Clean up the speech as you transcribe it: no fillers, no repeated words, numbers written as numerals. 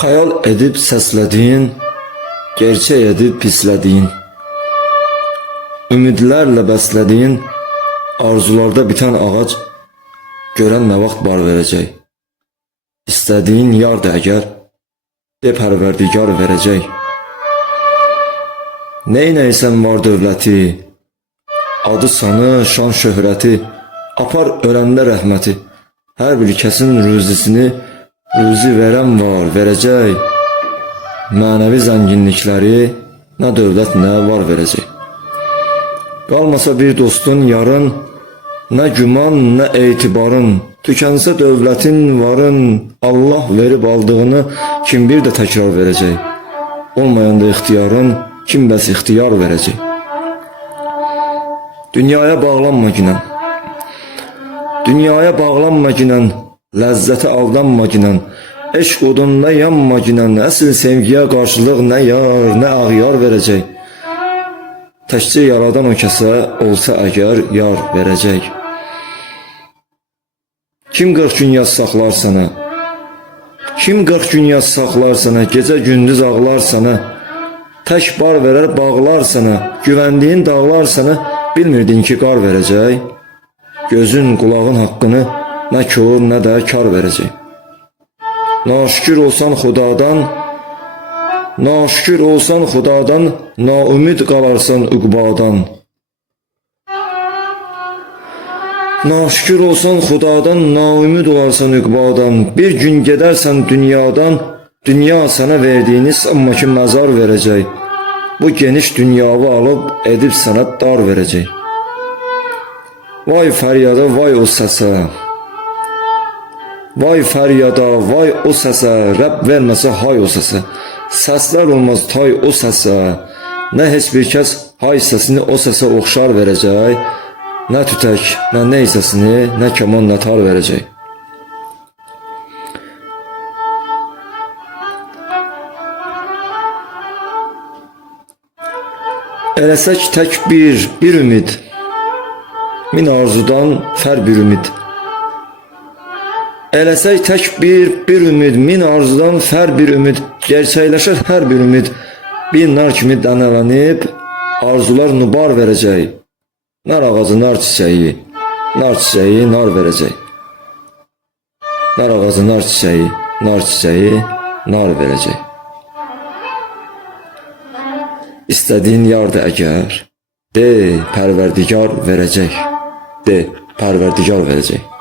Xəyal edib səslədiyin, gerçək edib pislədiyin, ümidlərlə bəslədiyin, arzularda bitən ağac görən nə vaxt bar verəcək? İstədiyin yar da əgər, de pərverdigar verəcək. Neynəysən var dövləti, adı sanı, şan şöhrəti, apar öləndə rəhməti, hər bir kəsin ruzisini ruzi verən var, verəcək. Mənəvi zənginlikləri nə dövlət, nə var verəcək. Qalmasa bir dostun yarın, nə güman, nə etibarın, tükənsə dövlətin varın, Allah verib aldığını kim bir də təkrar verəcək. Olmayanda ixtiyarın, kim bəs ixtiyar verəcək. Dünyaya bağlanma ginən, dünyaya bağlanma ginən, ləzzəti aldanma ginən, eşq odunla yanma ginən, əsl sevgiyə qarşılıq nə yar, nə ağyar verəcək. Təkcə yaradan o kəsə olsa əgər yar verəcək. Kim 40 gün yaz saxlar sana, kim 40 gün yaz saxlar sana, gecə gündüz ağlar sana, tək bar verər bağlar sana, güvəndiyin dağlar sana, bilmirdin ki qar verəcək. Gözün, qulağın haqqını nə kör, nə də kar verəcək. Naşükür olsan xudadan, naşükür olsan xudadan, naümid qalarsan uqbadan. Naşükür olsan xudadan, naümid olarsan uqbadan. Bir gün gedərsən dünyadan, dünya sana verdiyini sanma ki məzar verəcək. Bu geniş dünyavı alıb edib sənə dar verəcək. Vay fəryada, vay o səsə, vay fəryada, vay o səsə, Rəbb verməsə hay o səsə, səslər olmaz tay o səsə, nə heç bir kəs hay səsini o səsə oxşar verəcək, nə tütək, nə neysəsini, nə kaman, nə tar verəcək. Eləsək tək bir ümid, min arzudan fər bir ümid. Eləsək tək bir ümid, min arzudan fər bir ümid, gerçəkləşər hər bir ümid, bir nar kimi dənələnib, arzular nubar verəcək. Nar ağacı, nar çiçəyi, nar verəcək. Nar ağacı, nar çiçəyi, nar verəcək. İstədiyin yardı əgər, de pərverdigar verəcək. De pərverdigar verəcək.